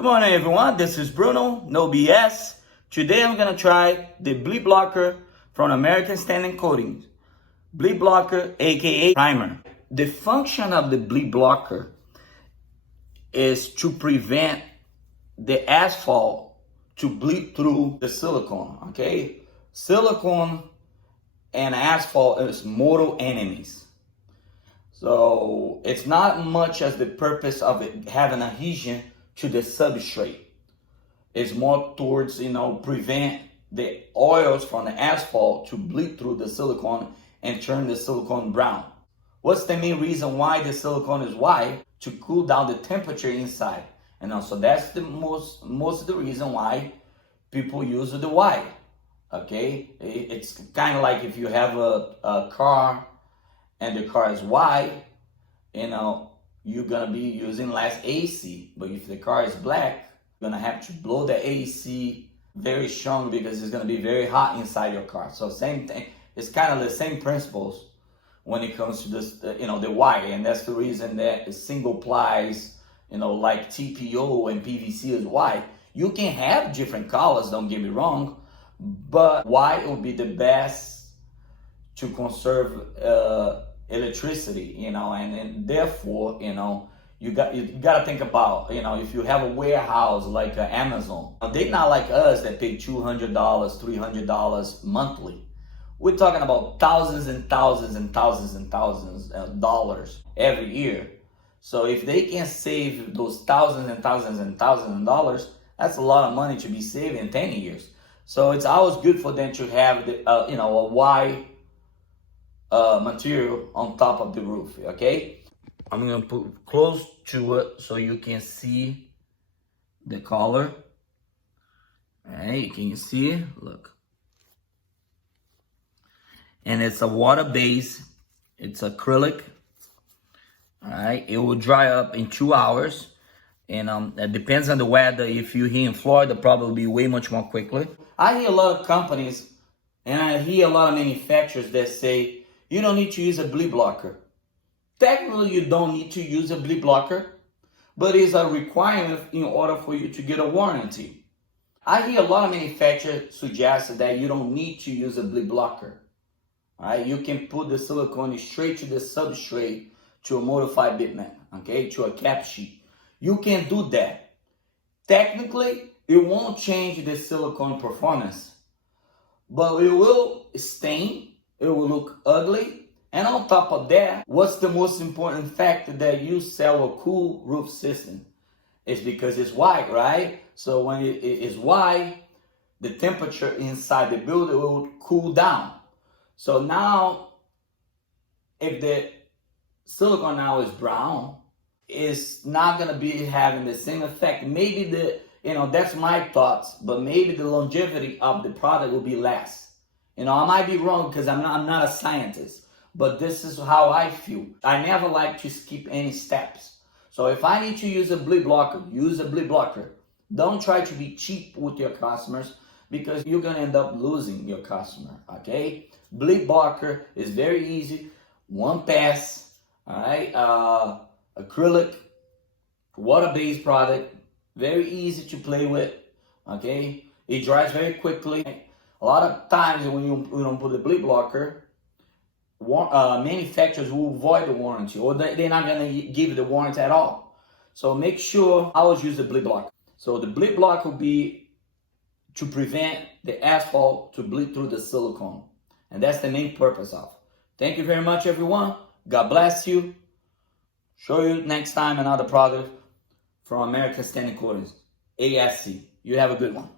Good morning everyone, this is Bruno, no BS. Today I'm gonna try the bleed blocker from American Silicone Coatings. Bleed blocker, aka primer. The function of the bleed blocker is to prevent the asphalt to bleed through the silicone, okay? Silicone and asphalt is mortal enemies. So it's not much as the purpose of it having adhesion to the substrate. It's more towards, prevent the oils from the asphalt to bleed through the silicone and turn the silicone brown. What's the main reason why the silicone is white? To cool down the temperature inside. And also that's the most of the reason why people use the white. Okay, it's kind of like if you have a car and the car is white, you're gonna be using less AC. But if the car is black, you're gonna have to blow the AC very strong because it's gonna be very hot inside your car. So same thing, it's kind of the same principles when it comes to this, the white. And that's the reason that single plies, like TPO and PVC is white. You can have different colors, don't get me wrong, but white will be the best to conserve electricity, and therefore, you got to think about, if you have a warehouse like Amazon, they're not like us that pay $200, $300 monthly. We're talking about thousands and thousands and thousands and thousands of dollars every year. So if they can save those thousands and thousands and thousands of dollars, that's a lot of money to be saved in 10 years. So it's always good for them to have a wide material on top of the roof, okay? I'm gonna put close to it so you can see the color. All right, can you see? Look. And it's a water base, it's acrylic. All right, it will dry up in 2 hours. And it depends on the weather. If you're here in Florida, probably be way much more quickly. I hear a lot of companies and I hear a lot of manufacturers that say, you don't need to use a bleed blocker. Technically, you don't need to use a bleed blocker, but it's a requirement in order for you to get a warranty. I hear a lot of manufacturers suggest that you don't need to use a bleed blocker. All right, you can put the silicone straight to the substrate to a modified bitumen, okay, to a cap sheet. You can do that. Technically, it won't change the silicone performance, but it will stain, it will look ugly, and on top of that, what's the most important factor that you sell a cool roof system? It's because it's white, right? So when it is white, the temperature inside the building will cool down. So now, if the silicone now is brown, it's not gonna be having the same effect. Maybe that's my thoughts, but maybe the longevity of the product will be less. I might be wrong because I'm not a scientist, but this is how I feel. I never like to skip any steps. So if I need to use a bleed blocker, use a bleed blocker. Don't try to be cheap with your customers because you're gonna end up losing your customer, okay? Bleed blocker is very easy, one pass, all right? Acrylic, water-based product, very easy to play with, okay? It dries very quickly. A lot of times when you don't put a bleed blocker, manufacturers will void the warranty, or they're not gonna give you the warranty at all. So make sure I always use the bleed blocker. So the bleed block will be to prevent the asphalt to bleed through the silicone. And that's the main purpose of. Thank you very much, everyone. God bless you. Show you next time another product from American Silicone Coatings, ASC. You have a good one.